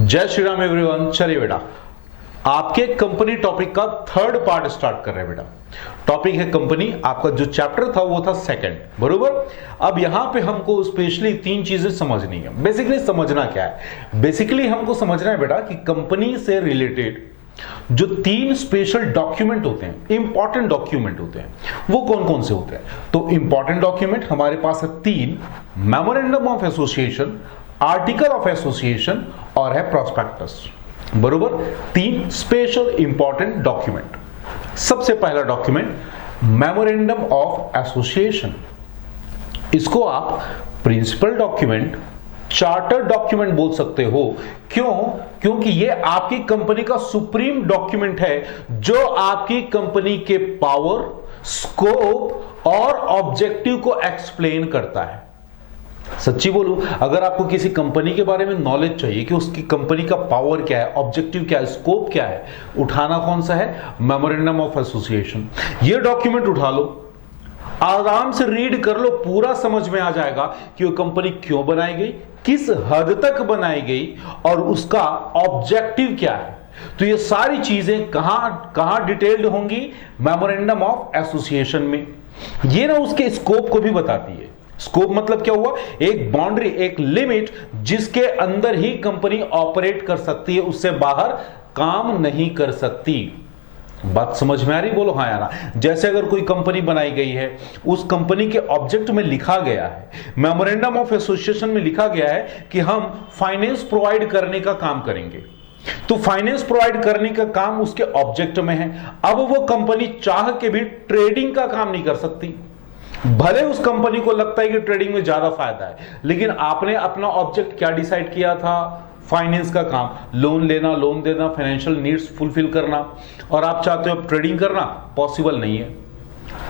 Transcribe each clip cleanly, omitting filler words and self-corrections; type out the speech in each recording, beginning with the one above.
जय श्री राम एवरीवन। चलिए बेटा, आपके कंपनी टॉपिक का थर्ड पार्ट स्टार्ट कर रहे हैं बेटा। टॉपिक है कंपनी। आपका जो चैप्टर था वो था सेकंड, बरोबर। अब यहां पे हमको स्पेशली तीन चीजें समझनी है। बेसिकली समझना क्या है? बेसिकली हमको समझना है बेटा कि कंपनी से रिलेटेड जो तीन स्पेशल डॉक्यूमेंट होते हैं, इंपॉर्टेंट डॉक्यूमेंट होते हैं, वो कौन कौन से होते हैं। तो इंपॉर्टेंट डॉक्यूमेंट हमारे पास है तीन: memorandum of association, article of association और है प्रोस्पेक्टस, बरोबर। तीन स्पेशल इंपॉर्टेंट डॉक्यूमेंट। सबसे पहला डॉक्यूमेंट मेमोरेंडम ऑफ एसोसिएशन। इसको आप प्रिंसिपल डॉक्यूमेंट, चार्टर डॉक्यूमेंट बोल सकते हो। क्यों? क्योंकि ये आपकी कंपनी का सुप्रीम डॉक्यूमेंट है जो आपकी कंपनी के पावर, स्कोप और ऑब्जेक्टिव को एक्सप्लेन करता है। सच्ची बोलूं, अगर आपको किसी कंपनी के बारे में नॉलेज चाहिए कि उसकी कंपनी का पावर क्या है, ऑब्जेक्टिव क्या है, स्कोप क्या है, उठाना कौन सा है? Memorandum of association. ये डॉक्यूमेंट उठा लो, आराम से रीड कर लो, पूरा समझ में आ जाएगा कि वो कंपनी क्यों बनाई गई, किस हद तक बनाई गई और उसका ऑब्जेक्टिव क्या है। तो ये सारी चीजें कहां डिटेल्ड होंगी? मेमोरेंडम ऑफ एसोसिएशन में। ये ना उसके स्कोप को भी बताती है। स्कोप मतलब क्या हुआ? एक बाउंड्री, एक लिमिट जिसके अंदर ही कंपनी ऑपरेट कर सकती है, उससे बाहर काम नहीं कर सकती। बात समझ में आ रही? बोलो हाँ या ना। जैसे अगर कोई कंपनी बनाई गई है, उस कंपनी के ऑब्जेक्ट में लिखा गया है, मेमोरेंडम ऑफ एसोसिएशन में लिखा गया है कि हम फाइनेंस प्रोवाइड करने का काम करेंगे। तो फाइनेंस प्रोवाइड करने का काम उसके ऑब्जेक्ट में है। अब वो कंपनी चाह के भी ट्रेडिंग का काम नहीं कर सकती। भले उस कंपनी को लगता है कि ट्रेडिंग में ज्यादा फायदा है, लेकिन आपने अपना ऑब्जेक्ट क्या डिसाइड किया था? फाइनेंस का काम, लोन लेना, लोन देना, फाइनेंशियल नीड्स फुलफिल करना, और आप चाहते हो ट्रेडिंग करना। पॉसिबल नहीं है।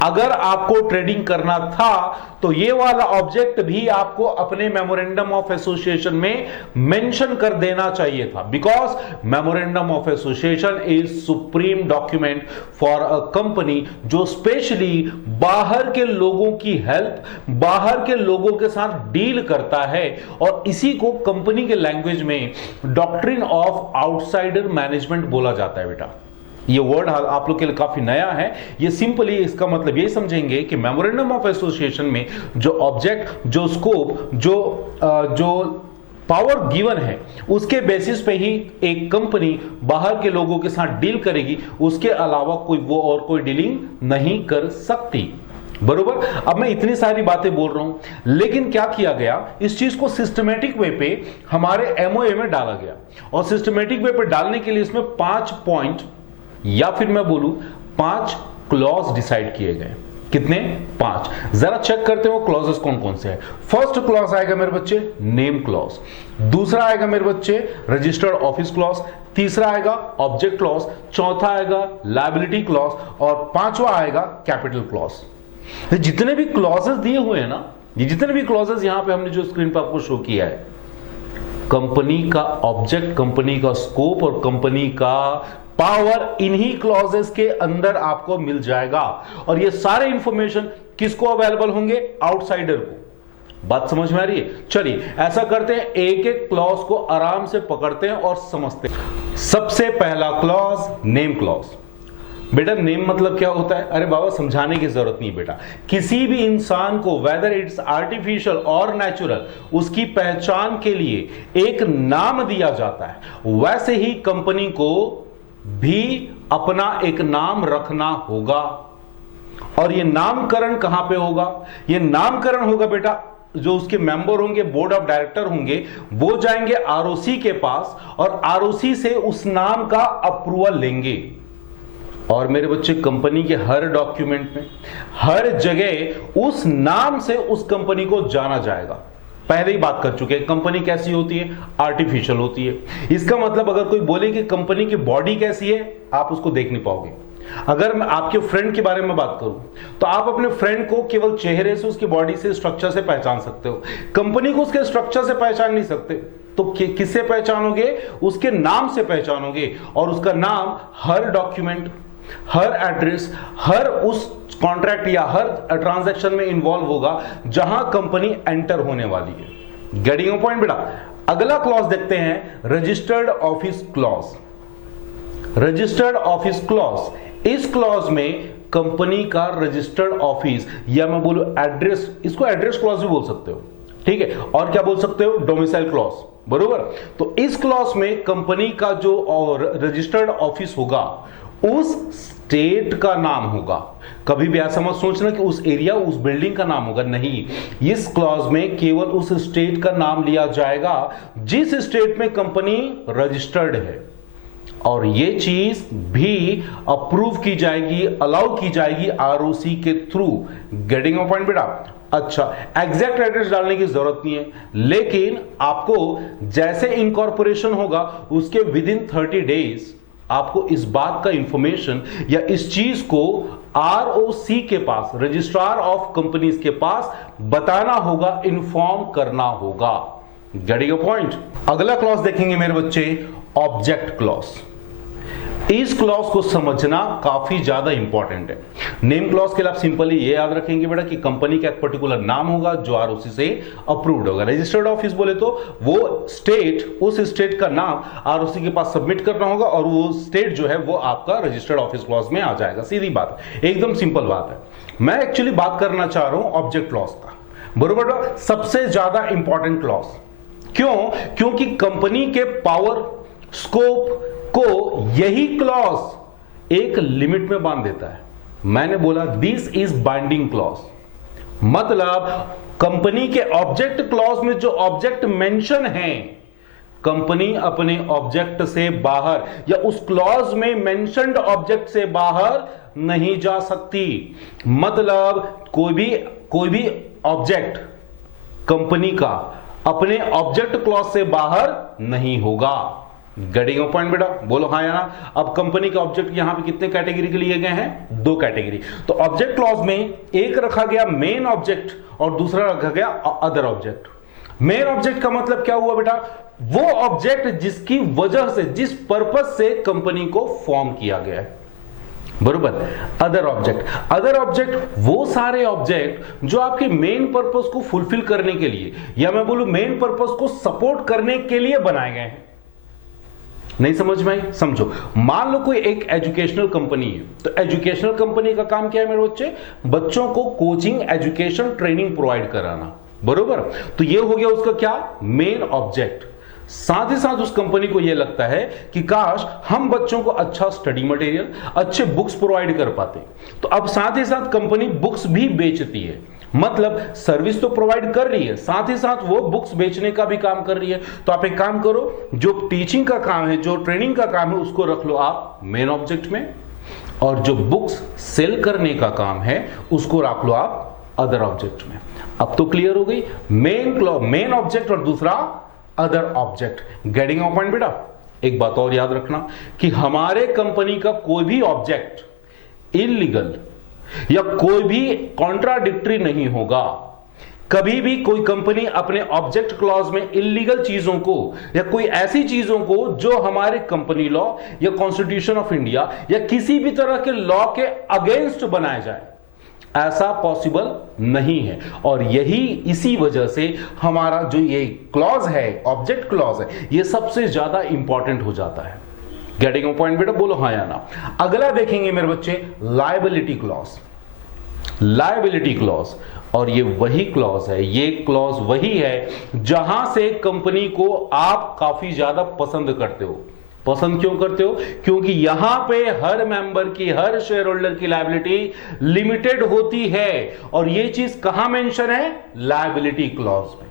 अगर आपको ट्रेडिंग करना था तो ये वाला ऑब्जेक्ट भी आपको अपने मेमोरेंडम ऑफ एसोसिएशन में मेंशन कर देना चाहिए था, because memorandum of association is supreme document for a company, जो स्पेशली बाहर के लोगों की हेल्प, बाहर के लोगों के साथ डील करता है। और इसी को कंपनी के लैंग्वेज में डॉक्ट्रिन ऑफ आउटसाइडर मैनेजमेंट बोला जाता है बेटा। ये वर्ड आप लोग के लिए काफी नया है। ये सिंपली इसका मतलब ये समझेंगे कि मेमोरेंडम ऑफ एसोसिएशन में जो ऑब्जेक्ट, जो स्कोप, जो पावर गिवन है, उसके बेसिस पे ही एक कंपनी बाहर के लोगों के साथ डील करेगी। उसके अलावा कोई वो और कोई डीलिंग नहीं कर सकती, बरोबर। अब मैं इतनी सारी बातें बोल रहा हूं, लेकिन क्या किया गया, इस चीज को सिस्टमेटिक वे पे हमारे एमओए में डाला गया। और सिस्टमेटिक वे पे डालने के लिए इसमें 5 पॉइंट, या फिर मैं बोलूं 5 क्लॉज डिसाइड किए गए। कितने? 5। जरा चेक करते हो क्लॉजेस कौन कौन से हैं। फर्स्ट क्लॉज आएगा मेरे बच्चे नेम क्लॉज, दूसरा आएगा मेरे बच्चे रजिस्टर्ड ऑफिस क्लॉज, तीसरा आएगा ऑब्जेक्ट क्लॉज, चौथा आएगा लायबिलिटी क्लॉज और पांचवा आएगा कैपिटल क्लॉज। जितने भी क्लॉजेस दिए हुए हैं ना, ये जितने भी क्लॉजेस यहां पे हमने जो स्क्रीन पर आपको शो किया है, कंपनी का ऑब्जेक्ट, कंपनी का स्कोप और कंपनी का पावर इन्हीं क्लॉजेस के अंदर आपको मिल जाएगा। और ये सारे इंफॉर्मेशन किसको अवेलेबल होंगे? आउटसाइडर को। बात समझ में आ रही है? चलिए ऐसा करते हैं, एक एक क्लॉज को आराम से पकड़ते हैं और समझते हैं। सबसे पहला क्लॉज नेम क्लॉज। बेटा नेम मतलब क्या होता है? अरे बाबा समझाने की जरूरत नहीं बेटा। किसी भी इंसान को, वेदर इट्स आर्टिफिशियल और नेचुरल, उसकी पहचान के लिए एक नाम दिया जाता है। वैसे ही कंपनी को भी अपना एक नाम रखना होगा। और यह नामकरण कहां पे होगा? यह नामकरण होगा बेटा, जो उसके मेंबर होंगे, बोर्ड ऑफ डायरेक्टर होंगे, वो जाएंगे आरओसी के पास और आरओसी से उस नाम का अप्रूवल लेंगे। और मेरे बच्चे कंपनी के हर डॉक्यूमेंट में, हर जगह उस नाम से उस कंपनी को जाना जाएगा। पहले ही बात कर चुके हैं, कंपनी कैसी होती है? आर्टिफिशियल होती है। इसका मतलब अगर कोई बोले कि कंपनी की बॉडी कैसी है, आप उसको देख नहीं पाओगे। अगर मैं आपके फ्रेंड के बारे में बात करूं तो आप अपने फ्रेंड को केवल चेहरे से, उसकी बॉडी से, स्ट्रक्चर से पहचान सकते हो। कंपनी को उसके स्ट्रक्चर से पहचान नहीं सकते, तो किससे पहचानोगे? उसके नाम से पहचानोगे। और उसका नाम हर डॉक्यूमेंट, हर एड्रेस, हर उस कॉन्ट्रैक्ट या हर ट्रांजैक्शन में इन्वॉल्व होगा जहां कंपनी एंटर होने वाली है। गेटिंग अ पॉइंट बेटा? अगला क्लॉज देखते हैं, registered office clause. Registered office clause, इस क्लॉज में कंपनी का रजिस्टर्ड ऑफिस, या मैं बोलूं एड्रेस, इसको एड्रेस क्लॉज भी बोल सकते हो, ठीक है, और क्या बोल सकते हो, डोमिसाइल क्लॉज, बरोबर। तो इस क्लॉज में कंपनी का जो और रजिस्टर्ड ऑफिस होगा उस स्टेट का नाम होगा। कभी भी ऐसा मत सोचना कि उस एरिया, उस बिल्डिंग का नाम होगा, नहीं, इस क्लॉज में केवल उस स्टेट का नाम लिया जाएगा जिस स्टेट में कंपनी रजिस्टर्ड है, और ये चीज भी अप्रूव की जाएगी, अलाउ की जाएगी आरओसी के थ्रू। गेटिंग अ पॉइंट बेटा? अच्छा, एग्जैक्ट एड्रेस डालने की जरूरत नहीं है, लेकिन आपको जैसे इनकॉर्पोरेशन होगा उसके विद इन 30 डेज आपको इस बात का इंफॉर्मेशन या इस चीज को आरओसी के पास, रजिस्ट्रार ऑफ कंपनीज के पास बताना होगा, इन्फॉर्म करना होगा। Getting a point? अगला क्लॉज देखेंगे मेरे बच्चे, ऑब्जेक्ट क्लॉज। इस क्लॉज को समझना काफी ज्यादा इंपॉर्टेंट है। नेम क्लॉज के लिए आप सिंपली ये याद रखेंगे बेटा कि कंपनी का एक पर्टिकुलर नाम होगा जो आरओसी से अप्रूव्ड होगा। रजिस्टर्ड ऑफिस बोले तो वो स्टेट, उस स्टेट का नाम आरओसी के पास सबमिट करना होगा और वो स्टेट जो है वो आपका रजिस्टर्ड ऑफिस क्लॉज में आ जाएगा। सीधी बात, एकदम सिंपल बात है। मैं एक्चुअली बात करना चाह रहा हूं ऑब्जेक्ट क्लॉज का, बरोबर, सबसे ज्यादा इंपॉर्टेंट क्लॉज। क्यों? क्योंकि कंपनी के पावर, स्कोप को यही क्लॉज एक लिमिट में बांध देता है। मैंने बोला दिस इज बाइंडिंग क्लॉज, मतलब कंपनी के ऑब्जेक्ट क्लॉज में जो ऑब्जेक्ट मेंशन है, कंपनी अपने ऑब्जेक्ट से बाहर या उस क्लॉज में मेंशन्ड ऑब्जेक्ट से बाहर नहीं जा सकती। मतलब कोई भी ऑब्जेक्ट कंपनी का अपने ऑब्जेक्ट क्लॉज से बाहर नहीं होगा। गेटिंग अ पॉइंट बेटा? बोलो हाँ या ना। अब कंपनी के ऑब्जेक्ट यहां पे कितने कैटेगरी के लिए गए हैं? 2 कैटेगरी। तो ऑब्जेक्ट क्लॉज में एक रखा गया मेन ऑब्जेक्ट और दूसरा रखा गया अदर ऑब्जेक्ट। मेन ऑब्जेक्ट का मतलब क्या हुआ बेटा? वो ऑब्जेक्ट जिसकी वजह से, जिस पर्पस से कंपनी को फॉर्म किया गया है, बरोबर। अदर ऑब्जेक्ट वो सारे ऑब्जेक्ट जो आपके मेन पर्पस को फुलफिल करने के लिए, या मैं बोलूं मेन पर्पस को सपोर्ट करने के लिए बनाए गए हैं। नहीं समझ में आई? समझो, मान लो कोई एक एजुकेशनल कंपनी है, तो एजुकेशनल कंपनी का काम क्या है मेरे बच्चे? बच्चों को कोचिंग, एजुकेशन, ट्रेनिंग प्रोवाइड कराना, बरोबर। तो ये हो गया उसका क्या? Main object. साथ ही साथ उस कंपनी को यह लगता है कि काश हम बच्चों को अच्छा स्टडी मटेरियल, अच्छे बुक्स प्रोवाइड कर पाते। तो अब साथ ही साथ कंपनी बुक्स भी बेचती है, मतलब सर्विस तो प्रोवाइड कर रही है, साथ ही साथ वो बुक्स बेचने का भी काम कर रही है। तो आप एक काम करो, जो टीचिंग का काम है, जो ट्रेनिंग का काम है, उसको रख लो आप मेन ऑब्जेक्ट में, और जो बुक्स सेल करने का काम है उसको रख लो आप अदर ऑब्जेक्ट में। अब तो क्लियर हो गई, मेन ऑब्जेक्ट और दूसरा other object. Getting a point बेटा? एक बात और याद रखना कि हमारे कंपनी का कोई भी ऑब्जेक्ट इलीगल या कोई भी कॉन्ट्राडिक्टरी नहीं होगा। कभी भी कोई कंपनी अपने ऑब्जेक्ट क्लॉज में इलीगल चीजों को या कोई ऐसी चीजों को जो हमारे कंपनी लॉ या कॉन्स्टिट्यूशन ऑफ इंडिया या किसी भी तरह के लॉ के अगेंस्ट बनाया जाए, ऐसा पॉसिबल नहीं है। और यही इसी वजह से हमारा जो ये क्लॉज है, ऑब्जेक्ट क्लॉज है, ये सबसे ज्यादा इंपॉर्टेंट हो जाता है। गेटिंग अ पॉइंट बेटा? बोलो हाँ या ना। अगला देखेंगे मेरे बच्चे, लायबिलिटी क्लॉज। लायबिलिटी क्लॉज, और ये वही क्लॉज है, ये क्लॉज वही है जहां से कंपनी को आप काफी ज्यादा पसंद करते हो। पसंद क्यों करते हो? क्योंकि यहां पे हर मेंबर की, हर शेयर होल्डर की लायबिलिटी लिमिटेड होती है, और ये चीज कहां मेंशन है? लायबिलिटी क्लॉज में।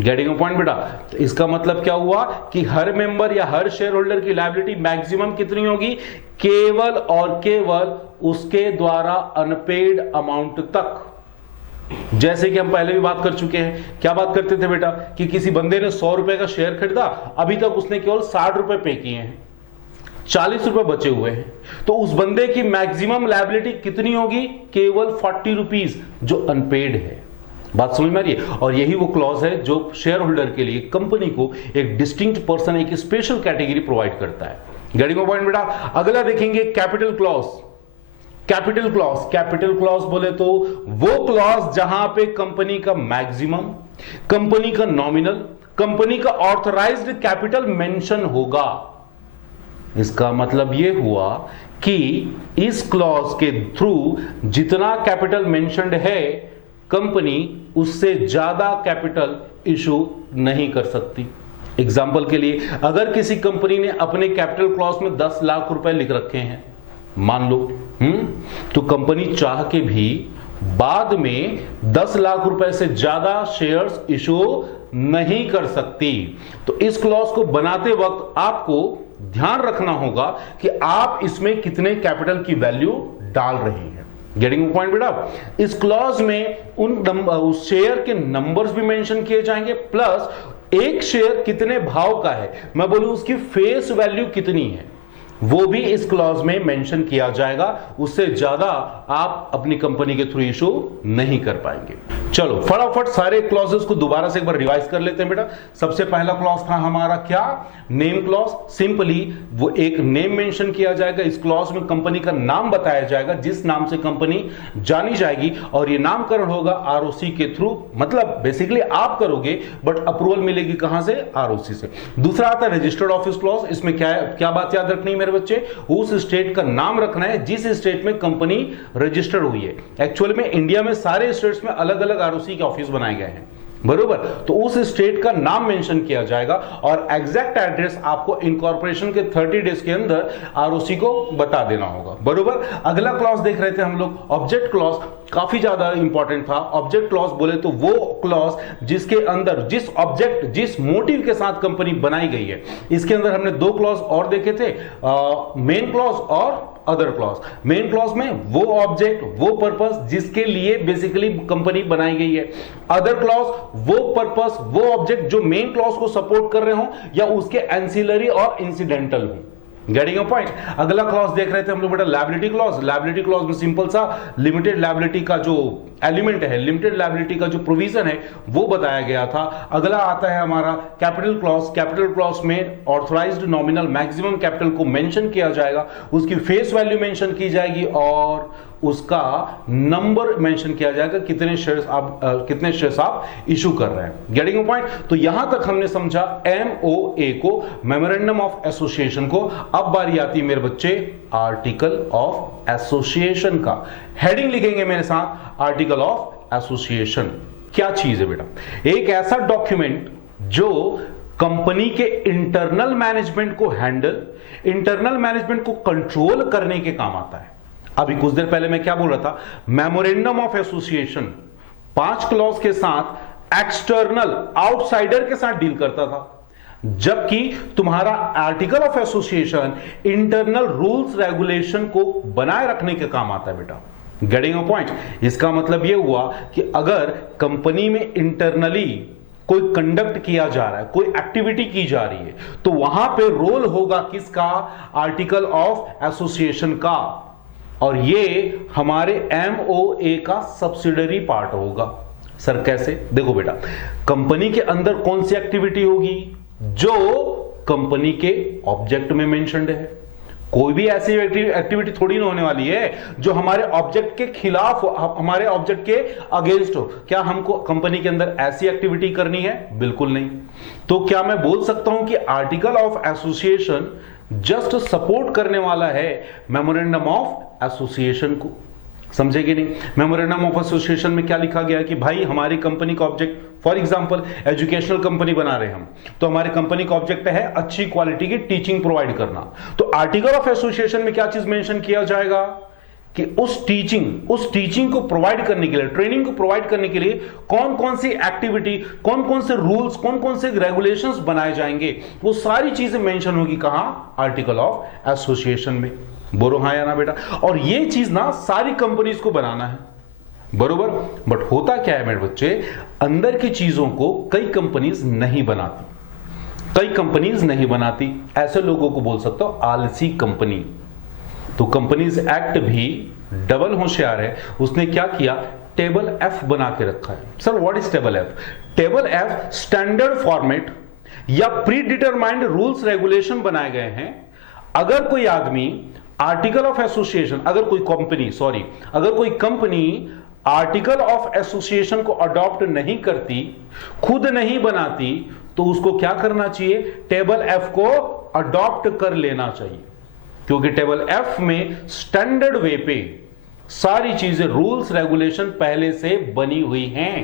गेटिंग अ पॉइंट बेटा? तो इसका मतलब क्या हुआ कि हर मेंबर या हर शेयर होल्डर की लायबिलिटी मैक्सिमम कितनी होगी? केवल और केवल उसके द्वारा अनपेड अमाउंट तक। जैसे कि हम पहले भी बात कर चुके हैं, क्या बात करते थे बेटा कि किसी बंदे ने 100 रुपए का शेयर खरीदा, अभी तक उसने केवल 60 रुपए पे किए हैं, 40 रुपए बचे हुए हैं, तो उस बंदे की मैक्सिमम लायबिलिटी कितनी होगी? केवल 40 रुपीज, जो अनपेड है। बात समझ में आ रही है? और यही वो क्लॉज है जो शेयर होल्डर के लिए कंपनी को एक डिस्टिंक्ट पर्सन, एक स्पेशल कैटेगरी प्रोवाइड करता है। गेटिंग अ पॉइंट बेटा? अगला देखेंगे कैपिटल क्लॉज। कैपिटल क्लॉज बोले तो वो क्लॉज जहां पे कंपनी का मैक्सिमम, कंपनी का नॉमिनल, कंपनी का ऑथराइज्ड कैपिटल मेंशन होगा। इसका मतलब यह हुआ कि इस क्लॉज के थ्रू जितना कैपिटल मेंशन्ड है कंपनी उससे ज्यादा कैपिटल इशू नहीं कर सकती। एग्जाम्पल के लिए अगर किसी कंपनी ने अपने कैपिटल क्लॉज में 10 लाख रुपए लिख रखे हैं मान लो, तो कंपनी चाह के भी बाद में 10 लाख रुपए से ज्यादा शेयर्स इशू नहीं कर सकती। तो इस क्लॉज को बनाते वक्त आपको ध्यान रखना होगा कि आप इसमें कितने कैपिटल की वैल्यू डाल रहे हैं। गेटिंग पॉइंट बेटा? इस क्लॉज में उस शेयर के नंबर्स भी मेंशन किए जाएंगे, प्लस एक शेयर कितने भाव का है, मैं बोलूं उसकी फेस वैल्यू कितनी है, वो भी इस क्लॉज में मेंशन किया जाएगा। उससे ज्यादा आप अपनी कंपनी के थ्रू इशू नहीं कर पाएंगे। चलो फटाफट सारे क्लॉजेस को दोबारा से एक बार रिवाइज कर लेते हैं बेटा। सबसे पहला क्लॉज था हमारा क्या? Name clause. सिंपली वो एक नेम मेंशन किया जाएगा, इस क्लॉज में कंपनी का नाम बताया जाएगा जिस नाम से कंपनी जानी जाएगी, और ये नामकरण होगा आरओसी के थ्रू, मतलब बेसिकली आप करोगे बट अप्रूवल मिलेगी कहां से? आरओसी से। दूसरा आता है रजिस्टर्ड ऑफिस क्लॉज। इसमें क्या बात याद रखनी है मेरे बच्चे? उस स्टेट का नाम रखना है जिस स्टेट में कंपनी रजिस्टर्ड हुई है। एक्चुअल में इंडिया में सारे स्टेट्स में अलग अलग आरओसी के ऑफिस बनाए गए हैं, बरोबर? तो उस स्टेट का नाम मेंशन किया जाएगा और एग्जैक्ट एड्रेस आपको इनकॉर्पोरेशन के 30 डेज के अंदर आरओसी को बता देना होगा, बरोबर? अगला क्लॉज देख रहे थे हम लोग, ऑब्जेक्ट क्लॉज। काफी ज्यादा इंपॉर्टेंट था। ऑब्जेक्ट क्लॉज बोले तो वो क्लॉज जिसके अंदर जिस ऑब्जेक्ट जिस मोटिव के साथ कंपनी बनाई गई है। इसके अंदर हमने 2 क्लॉज और देखे थे, मेन क्लॉज और अदर क्लॉज। मेन क्लॉज में वो ऑब्जेक्ट वो पर्पस जिसके लिए बेसिकली कंपनी बनाई गई है। अदर क्लॉज वो पर्पस वो ऑब्जेक्ट जो मेन क्लॉज को सपोर्ट कर रहे हो या उसके एंसिलरी और इंसिडेंटल हो। Getting a point? अगला क्लॉज देख रहे थे हम लोग बेटा लायबिलिटी क्लॉज। लायबिलिटी क्लॉज में सिंपल सा लिमिटेड लायबिलिटी का जो एलिमेंट है, लिमिटेड लायबिलिटी का जो प्रोविजन है वो बताया गया था। अगला आता है हमारा कैपिटल क्लॉज। कैपिटल क्लॉज में ऑथराइज्ड नॉमिनल मैक्सिमम कैपिटल को मेंशन किया जाएगा, उसकी फेस वैल्यू मेंशन की जाएगी और उसका नंबर मेंशन किया जाएगा कितने शेयर्स आप इशू कर रहे हैं। Getting point? तो यहां तक हमने समझा एमओए को, मेमोरेंडम ऑफ एसोसिएशन को। अब बारी आती है मेरे बच्चे आर्टिकल ऑफ एसोसिएशन का। हेडिंग लिखेंगे मेरे साथ, आर्टिकल ऑफ एसोसिएशन। क्या चीज है बेटा? एक ऐसा डॉक्यूमेंट जो कंपनी के इंटरनल मैनेजमेंट को हैंडल, इंटरनल मैनेजमेंट को कंट्रोल करने के काम आता है। अभी कुछ देर पहले मैं क्या बोल रहा था? मेमोरेंडम ऑफ एसोसिएशन 5 क्लॉज के साथ एक्सटर्नल आउटसाइडर के साथ डील करता था, जबकि तुम्हारा article of association internal rules regulation को बनाए रखने के काम आता है बेटा। Getting a point? इसका मतलब यह हुआ कि अगर कंपनी में इंटरनली कोई कंडक्ट किया जा रहा है, कोई एक्टिविटी की जा रही है, तो वहां पे रोल होगा किसका? आर्टिकल ऑफ एसोसिएशन का, और ये हमारे एमओए का सब्सिडरी पार्ट होगा। सर कैसे? देखो बेटा, कंपनी के अंदर कौन सी एक्टिविटी होगी? जो कंपनी के ऑब्जेक्ट में मेंशन्ड है। कोई भी ऐसी एक्टिविटी थोड़ी ना होने वाली है जो हमारे ऑब्जेक्ट के खिलाफ हो, हमारे ऑब्जेक्ट के अगेंस्ट हो। क्या हमको कंपनी के अंदर ऐसी एक्टिविटी करनी है? बिल्कुल नहीं। तो क्या मैं बोल सकता हूं कि article of association just support करने वाला है मेमोरेंडम ऑफ एसोसिएशन को? समझे कि नहीं? मेमोरेंडम ऑफ एसोसिएशन में क्या लिखा गया कि भाई हमारी कंपनी का object, for example educational company बना रहे हैं हम, तो हमारी कंपनी का ऑब्जेक्ट है अच्छी क्वालिटी की टीचिंग प्रोवाइड करना। तो आर्टिकल ऑफ एसोसिएशन में क्या चीज मेंशन किया जाएगा कि उस टीचिंग को प्रोवाइड करने के लिए, ट्रेनिंग को प्रोवाइड करने के लिए कौन कौन सी एक्टिविटी, कौन कौन से रूल्स, कौन कौन से रेगुलेशंस बनाए जाएंगे, वो सारी चीजें मेंशन होगी कहां? आर्टिकल ऑफ एसोसिएशन में। बोलो हाँ या ना बेटा? और ये चीज ना सारी कंपनीज को बनाना है, बरोबर? बट होता क्या है मेरे बच्चे, अंदर की चीजों को कई कंपनीज नहीं बनाती, ऐसे लोगों को बोल सकता हूं आलसी कंपनी। तो कंपनीज एक्ट भी डबल होशियार है, उसने क्या किया? टेबल एफ बना के रखा है। Sir what is table F? Table F standard format या प्री डिटरमाइंड रूल्स रेगुलेशन बनाए गए हैं। अगर कोई आदमी आर्टिकल ऑफ एसोसिएशन, अगर कोई कंपनी आर्टिकल ऑफ एसोसिएशन को अडॉप्ट नहीं करती, खुद नहीं बनाती, तो उसको क्या करना चाहिए, टेबल एफ को अडॉप्ट कर लेना चाहिए, क्योंकि टेबल एफ में स्टैंडर्ड वे पे सारी चीजें, रूल्स रेगुलेशन पहले से बनी हुई हैं।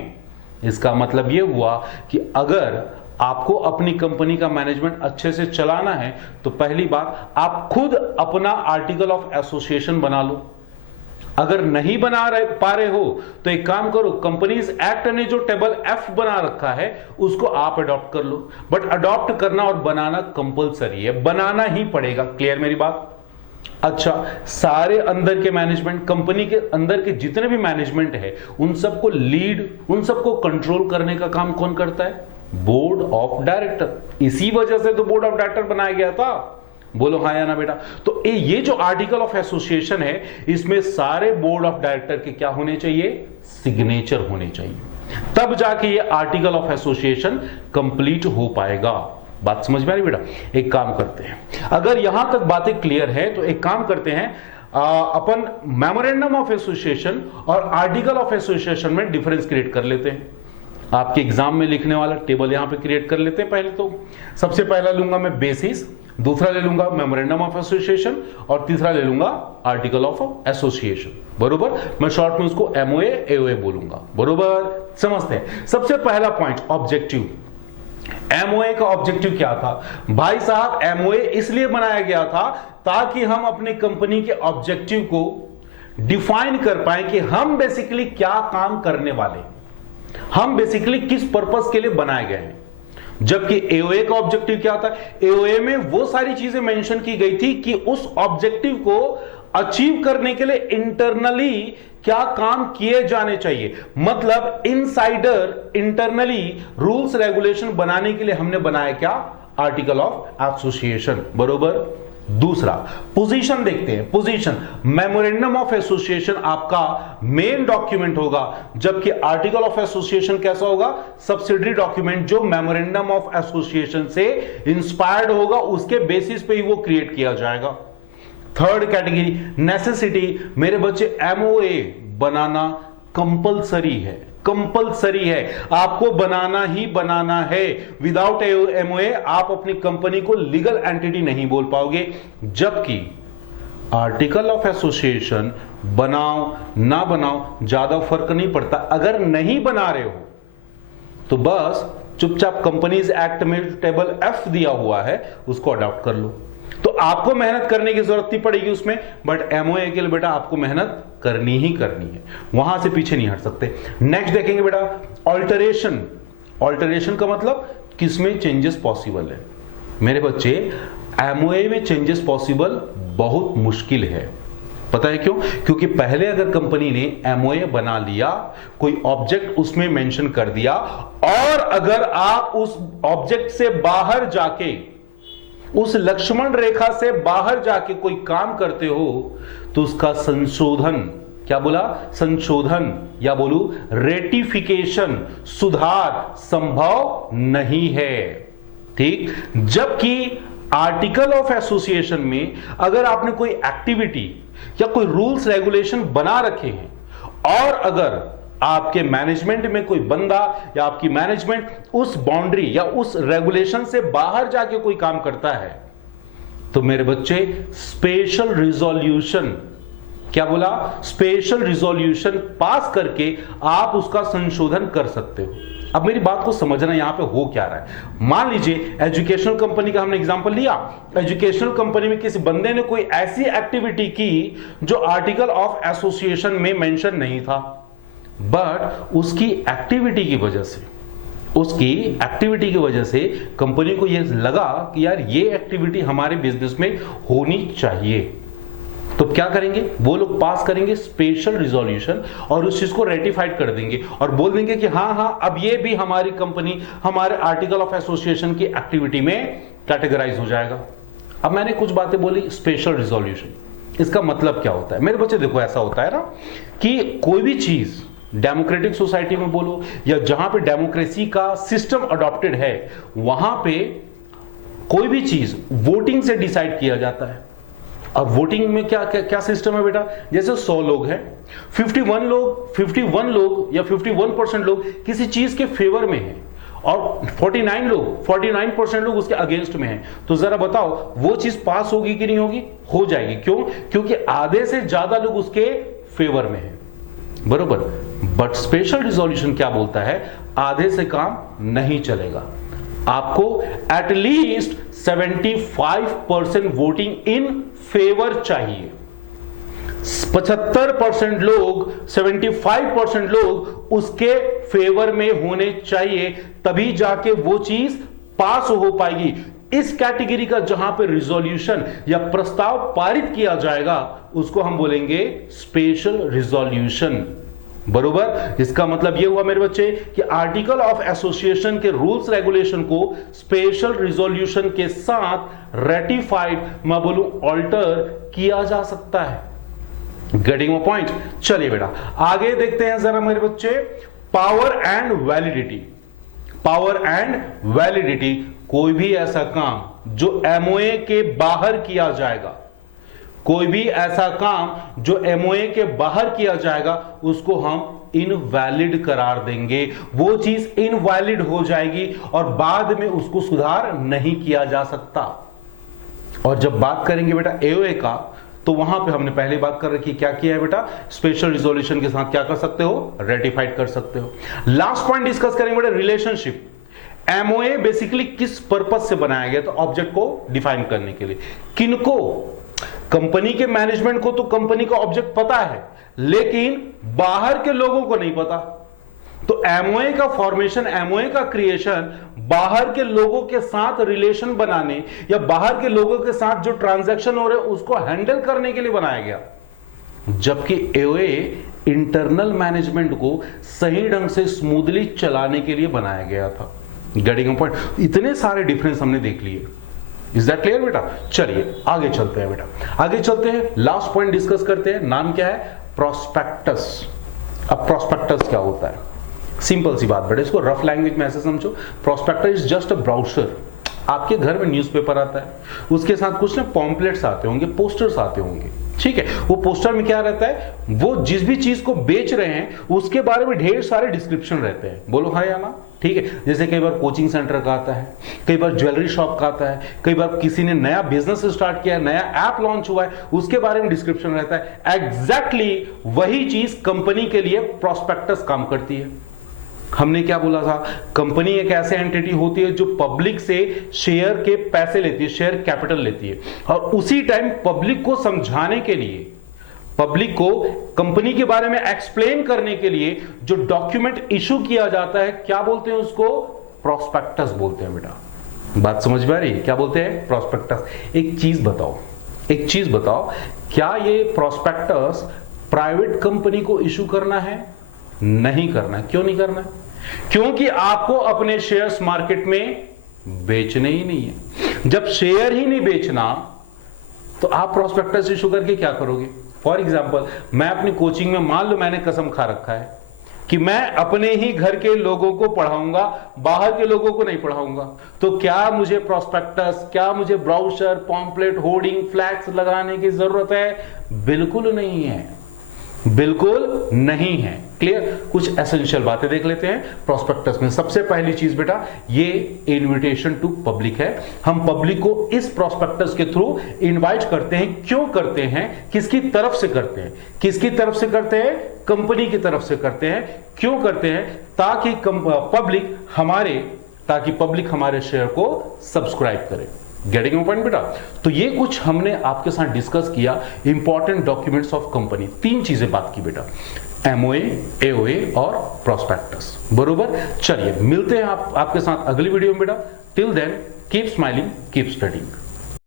इसका मतलब यह हुआ कि अगर आपको अपनी कंपनी का मैनेजमेंट अच्छे से चलाना है तो पहली बात, आप खुद अपना आर्टिकल ऑफ एसोसिएशन बना लो। अगर नहीं पा रहे हो तो एक काम करो, कंपनीज एक्ट ने जो टेबल एफ बना रखा है उसको आप अडॉप्ट कर लो। बट अडॉप्ट करना और बनाना कंपलसरी है, बनाना ही पड़ेगा। क्लियर मेरी बात? अच्छा, सारे अंदर के मैनेजमेंट, कंपनी के अंदर के जितने भी मैनेजमेंट है, उन सबको लीड, उन सबको कंट्रोल करने का काम कौन करता है? Board of director. इसी वजह से तो बोर्ड ऑफ डायरेक्टर बनाया गया था। बोलो हाँ या ना बेटा? तो ये जो आर्टिकल ऑफ एसोसिएशन है, इसमें सारे बोर्ड ऑफ डायरेक्टर के क्या होने चाहिए? सिग्नेचर होने चाहिए, तब जाके ये आर्टिकल ऑफ एसोसिएशन कंप्लीट हो पाएगा। बात समझ में आ रही बेटा? एक काम करते हैं, अगर यहां तक बातें क्लियर है तो एक काम करते हैं, अपन मेमोरेंडम ऑफ एसोसिएशन और आर्टिकल ऑफ एसोसिएशन में डिफरेंस क्रिएट कर लेते हैं। आपके एग्जाम में लिखने वाला टेबल यहां पे क्रिएट कर लेते हैं। पहले तो सबसे पहला लूंगा मैं बेसिस, दूसरा ले लूंगा मेमोरेंडम ऑफ एसोसिएशन और तीसरा ले लूंगा आर्टिकल ऑफ एसोसिएशन। बरोबर? मैं शॉर्ट में उसको एमओए एओए बोलूंगा। बरोबर? समझते हैं। सबसे पहला पॉइंट, ऑब्जेक्टिव। एमओए का ऑब्जेक्टिव क्या था भाई साहब? एमओए इसलिए बनाया गया था ताकि हम अपनी कंपनी के ऑब्जेक्टिव को डिफाइन कर पाए कि हम बेसिकली क्या काम करने वाले, हम बेसिकली किस पर्पस के लिए बनाए गए हैं। जबकि एओए का ऑब्जेक्टिव क्या था? एओए में वो सारी चीजें मेंशन की गई थी कि उस ऑब्जेक्टिव को अचीव करने के लिए इंटरनली क्या काम किए जाने चाहिए। मतलब इनसाइडर इंटरनली रूल्स रेगुलेशन बनाने के लिए हमने बनाया क्या? Article of association. बरोबर? दूसरा पोजीशन देखते हैं। पोजीशन, मेमोरेंडम ऑफ एसोसिएशन आपका मेन डॉक्यूमेंट होगा, जबकि आर्टिकल ऑफ एसोसिएशन कैसा होगा? सब्सिडरी डॉक्यूमेंट, जो मेमोरेंडम ऑफ एसोसिएशन से इंस्पायर्ड होगा, उसके बेसिस पे ही वो क्रिएट किया जाएगा। Third category, necessity. मेरे बच्चे, एमओए बनाना कंपलसरी है, कंपलसरी है, आपको बनाना ही बनाना है। विदाउट एमओए आप अपनी कंपनी को लीगल एंटिटी नहीं बोल पाओगे। जबकि आर्टिकल ऑफ एसोसिएशन बनाओ ना बनाओ ज्यादा फर्क नहीं पड़ता। अगर नहीं बना रहे हो तो बस चुपचाप कंपनीज एक्ट में टेबल एफ दिया हुआ है उसको अडॉप्ट कर लो। तो आपको मेहनत करने की जरूरत नहीं पड़ेगी उसमें, बट एमओए के लिए बेटा आपको मेहनत करनी ही करनी है, वहां से पीछे नहीं हट सकते। नेक्स्ट देखेंगे बेटा, ऑल्टरेशन। ऑल्टरेशन का मतलब किसमें चेंजेस पॉसिबल है। मेरे बच्चे, एमओए में चेंजेस पॉसिबल बहुत मुश्किल है। पता है क्यों? क्योंकि पहले अगर कंपनी ने एमओए बना लिया, कोई ऑब्जेक्ट उसमें मेंशन कर दिया, और अगर आप उस ऑब्जेक्ट से बाहर जाके, उस लक्ष्मण रेखा से बाहर जाके कोई काम करते हो, तो उसका संशोधन, क्या बोला? संशोधन, या बोलू रेटिफिकेशन, सुधार संभव नहीं है। ठीक? जबकि आर्टिकल ऑफ एसोसिएशन में अगर आपने कोई एक्टिविटी या कोई रूल्स रेगुलेशन बना रखे हैं, और अगर आपके मैनेजमेंट में कोई बंदा या आपकी मैनेजमेंट उस बाउंड्री या उस रेगुलेशन से बाहर जाके कोई काम करता है, तो मेरे बच्चे स्पेशल रिजोल्यूशन, क्या बोला? स्पेशल रिजोल्यूशन पास करके आप उसका संशोधन कर सकते हो। अब मेरी बात को समझना, यहां पे हो क्या रहा है। मान लीजिए एजुकेशनल कंपनी का हमने एग्जांपल लिया। एजुकेशनल कंपनी में किसी बंदे ने कोई ऐसी एक्टिविटी की जो आर्टिकल ऑफ एसोसिएशन में मेंशन नहीं था, बट उसकी एक्टिविटी की वजह से कंपनी को यह लगा कि यार ये एक्टिविटी हमारे बिजनेस में होनी चाहिए, तो क्या करेंगे? वो लोग पास करेंगे स्पेशल रिजोल्यूशन और उस चीज को रेटिफाइड कर देंगे और बोल देंगे कि हाँ, अब ये भी हमारी कंपनी हमारे आर्टिकल ऑफ एसोसिएशन की एक्टिविटी में कैटेगराइज हो जाएगा। अब मैंने कुछ बातें बोली स्पेशल रिजोल्यूशन, इसका मतलब क्या होता है? मेरे बच्चे देखो, ऐसा होता है ना कि कोई भी चीज डेमोक्रेटिक सोसाइटी में बोलो या जहां पे डेमोक्रेसी का सिस्टम अडॉप्टेड है, वहां पे कोई भी चीज वोटिंग से डिसाइड किया जाता है। अब वोटिंग में क्या क्या, क्या सिस्टम है बेटा? जैसे 100 लोग हैं, 51 लोग या 51% लोग किसी चीज के फेवर में हैं और 49% लोग उसके अगेंस्ट में हैं। तो जरा बताओ वो चीज पास होगी कि नहीं होगी? हो जाएगी। क्यों? क्योंकि आधे से ज्यादा लोग उसके फेवर में हैं, बरोबर। बट स्पेशल रिजोल्यूशन क्या बोलता है? आधे से काम नहीं चलेगा, आपको एटलीस्ट 75% वोटिंग इन फेवर चाहिए। 75% लोग, 75% लोग उसके फेवर में होने चाहिए, तभी जाके वो चीज पास हो पाएगी। इस कैटेगरी का जहां पे रिजोल्यूशन या प्रस्ताव पारित किया जाएगा उसको हम बोलेंगे स्पेशल रिजोल्यूशन, बरोबर। इसका मतलब यह हुआ मेरे बच्चे कि आर्टिकल ऑफ एसोसिएशन के रूल्स रेगुलेशन को स्पेशल रिजोल्यूशन के साथ रेटिफाइड, मैं बोलूं ऑल्टर किया जा सकता है। Getting my point? चलिए बेटा आगे देखते हैं जरा मेरे बच्चे, power and validity. Power and validity, कोई भी ऐसा काम जो एमओए के बाहर किया जाएगा, कोई भी ऐसा काम जो एमओए के बाहर किया जाएगा उसको हम इनवैलिड करार देंगे। वो चीज इनवैलिड हो जाएगी और बाद में उसको सुधार नहीं किया जा सकता। और जब बात करेंगे बेटा एओए का, तो वहां पे हमने पहले बात कर रखी, क्या किया है बेटा? स्पेशल रिजोल्यूशन के साथ क्या कर सकते हो? रेटिफाइड कर सकते हो। लास्ट पॉइंट डिस्कस करेंगे बेटा रिलेशनशिप। एमओए बेसिकली किस पर्पज से बनाया गया? तो ऑब्जेक्ट को डिफाइन करने के लिए। किनको? कंपनी के मैनेजमेंट को तो कंपनी का ऑब्जेक्ट पता है, लेकिन बाहर के लोगों को नहीं पता। तो एमओए का फॉर्मेशन, एमओए का क्रिएशन बाहर के लोगों के साथ रिलेशन बनाने या बाहर के लोगों के साथ जो ट्रांजैक्शन हो रहे हैं उसको हैंडल करने के लिए बनाया गया, जबकि एओए इंटरनल मैनेजमेंट को सही ढंग से स्मूथली चलाने के लिए बनाया गया था। Getting point? इतने सारे डिफरेंस हमने देख लिए। इज दैट क्लियर बेटा? चलिए आगे चलते हैं बेटा, आगे चलते हैं, लास्ट पॉइंट डिस्कस करते हैं। नाम क्या है? प्रोस्पेक्टस। अब प्रोस्पेक्टस क्या होता है? सिंपल सी बात बेटा, इसको रफ लैंग्वेज में ऐसे समझो, prospectus is just a brochure. आपके घर में न्यूज़पेपर आता है, उसके साथ कुछ ना पॉम्पलेट्स आते होंगे, पोस्टर्स आते होंगे, ठीक है। वो पोस्टर में क्या रहता है? वो जिस भी चीज को बेच रहे हैं उसके बारे में ढेर सारे डिस्क्रिप्शन रहते हैं। बोलो हाँ या ना? ठीक है। जैसे कई बार कोचिंग सेंटर का आता है, कई बार ज्वेलरी शॉप का आता है, कई बार किसी ने नया बिजनेस स्टार्ट किया है, नया ऐप लॉन्च हुआ है, उसके बारे में डिस्क्रिप्शन रहता है। एग्जैक्टली वही चीज कंपनी के लिए प्रोस्पेक्टस काम करती है। हमने क्या बोला था? कंपनी एक ऐसे एंटिटी होती है जो पब्लिक से शेयर के पैसे लेती है, शेयर कैपिटल लेती है, और उसी टाइम पब्लिक को समझाने के लिए, पब्लिक को कंपनी के बारे में एक्सप्लेन करने के लिए जो डॉक्यूमेंट इशू किया जाता है, क्या बोलते हैं उसको? प्रोस्पेक्टस बोलते हैं बेटा। बात समझ में आ रही है? क्या बोलते हैं? प्रोस्पेक्टस। एक चीज बताओ, एक चीज बताओ, क्या ये प्रोस्पेक्टस प्राइवेट कंपनी को इशू करना है? नहीं करना है। क्यों नहीं करना है? क्योंकि आपको अपने शेयर्स मार्केट में बेचने ही नहीं है। जब शेयर ही नहीं बेचना तो आप प्रोस्पेक्टस इशू करके क्या करोगे? फॉर एग्जांपल, मैं अपनी कोचिंग में मान लो मैंने कसम खा रखा है कि मैं अपने ही घर के लोगों को पढ़ाऊंगा, बाहर के लोगों को नहीं पढ़ाऊंगा, तो क्या मुझे प्रोस्पेक्टस, क्या मुझे ब्राउचर, पॉम्पलेट, होर्डिंग, फ्लैक्स लगाने की जरूरत है? बिल्कुल नहीं है, बिल्कुल नहीं है। क्लियर? कुछ एसेंशियल बातें देख लेते हैं प्रोस्पेक्टस में। सबसे पहली चीज बेटा, ये इनविटेशन टू पब्लिक है। हम पब्लिक को इस प्रोस्पेक्टस के थ्रू इनवाइट करते हैं। क्यों करते हैं? किसकी तरफ से करते हैं? किसकी तरफ से करते हैं? कंपनी की तरफ से करते हैं। क्यों करते हैं? ताकि पब्लिक हमारे शेयर को सब्सक्राइब करे। गेटिंग पॉइंट बेटा? तो ये कुछ हमने आपके साथ डिस्कस किया, इंपॉर्टेंट डॉक्यूमेंट्स ऑफ कंपनी। 3 चीजें बात की बेटा, एमओए, एओए और प्रोस्पेक्टस, बरोबर। चलिए मिलते हैं आपके साथ अगली वीडियो में बेटा। Till then keep smiling, keep studying.